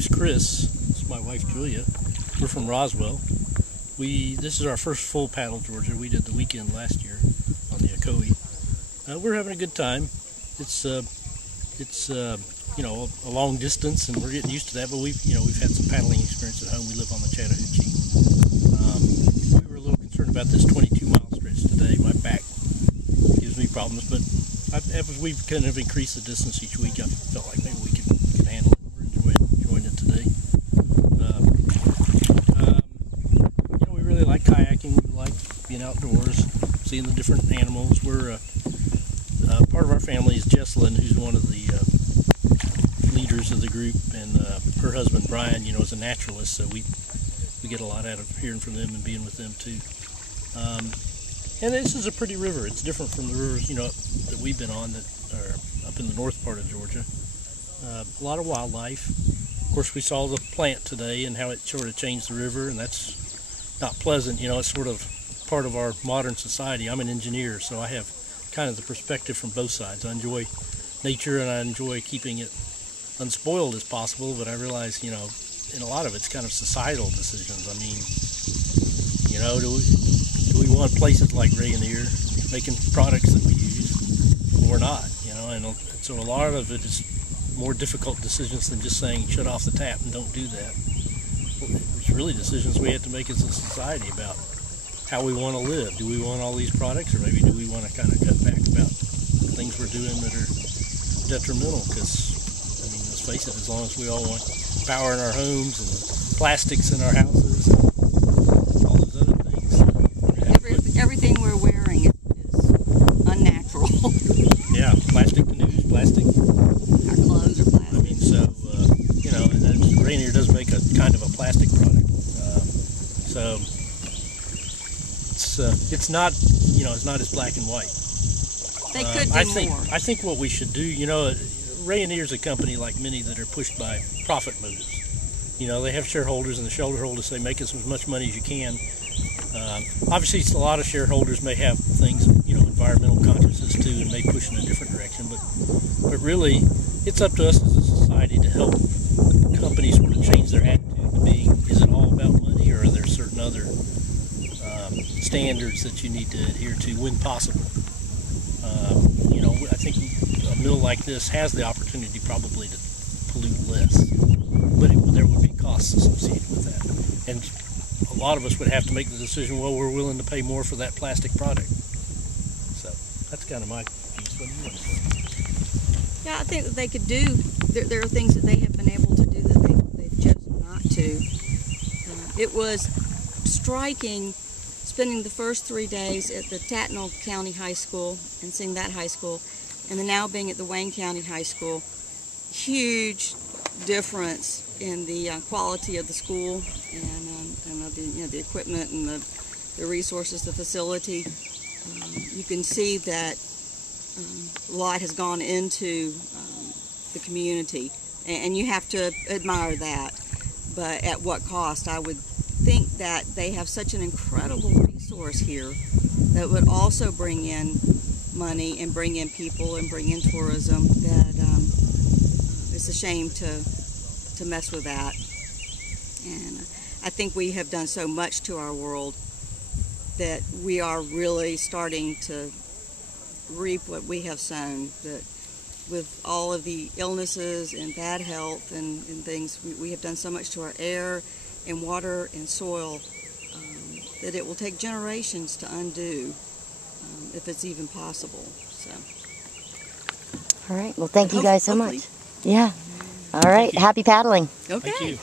name's Chris. This is my wife Julia. We're from Roswell. This is our first full paddle, Georgia. We did the weekend last year on the Ocoee. We're having a good time. It's you know, a long distance, and we're getting used to that. But we've had some paddling experience at home. We live on the Chattahoochee. We were a little concerned about this 22-mile stretch today. My back gives me problems, but as we've kind of increased the distance each week, I felt like maybe we could handle it. We're enjoying it today. You know, we really like kayaking. We like being outdoors, seeing the different animals. We're part of our family is Jessalyn, who's one of the leaders of the group, and her husband Brian, you know, is a naturalist, so we get a lot out of hearing from them and being with them too. And this is a pretty river. It's different from the rivers, you know, that we've been on that are up in the north part of Georgia. A lot of wildlife. Of course, we saw the plant today and how it sort of changed the river, and that's not pleasant. You know, it's sort of part of our modern society. I'm an engineer, so I have kind of the perspective from both sides. I enjoy nature and I enjoy keeping it unspoiled as possible, but I realize, you know, in a lot of it's kind of societal decisions. I mean, you know, do we want places like Rayonier making products that we use or not, you know? And so a lot of it is more difficult decisions than just saying shut off the tap and don't do that. It's really decisions we have to make as a society about how we want to live. Do we want all these products, or maybe do we want to kind of cut back about things we're doing that are detrimental? Because, I mean, let's face it, as long as we all want power in our homes and plastics in our houses and all those other things. Everything we're wearing is unnatural. Yeah, plastic canoes, plastic. Our clothes are plastic. I mean, so, you know, and Rayonier does make a kind of a plastic product. So it's not, you know, it's not as black and white. They could do more. I think what we should do, you know, Rayonier is a company like many that are pushed by profit motives. You know, they have shareholders, and the shareholders say make us as much money as you can. Obviously, a lot of shareholders may have things, you know, environmental consciousness too, and may push in a different direction. But really, it's up to us as a society to help the companies sort of change their attitude to being, is it all about money, or are there certain other standards that you need to adhere to when possible? You know, I think a mill like this has the opportunity probably to pollute less, but there would be costs associated with that. And a lot of us would have to make the decision, well, we're willing to pay more for that plastic product. So that's kind of my piece. What do you want to say? Yeah, I think that they could do, there are things that they have been able to do that they've chosen not to. It was striking spending the first 3 days at the Tattnall County High School and seeing that high school, and then now being at the Wayne County High School. Huge difference in the quality of the school and of the, you know, the equipment and the resources, the facility. You can see that a lot has gone into the community, and you have to admire that. But at what cost? I would think that they have such an incredible resource here that would also bring in money and bring in people and bring in tourism, that it's a shame to mess with that. And I think we have done so much to our world that we are really starting to reap what we have sown, that with all of the illnesses and bad health and things, we have done so much to our air and water and soil that it will take generations to undo, if it's even possible. So. All right. Well, thank you guys so much. Yeah. All right. Happy paddling. Okay. Thank you.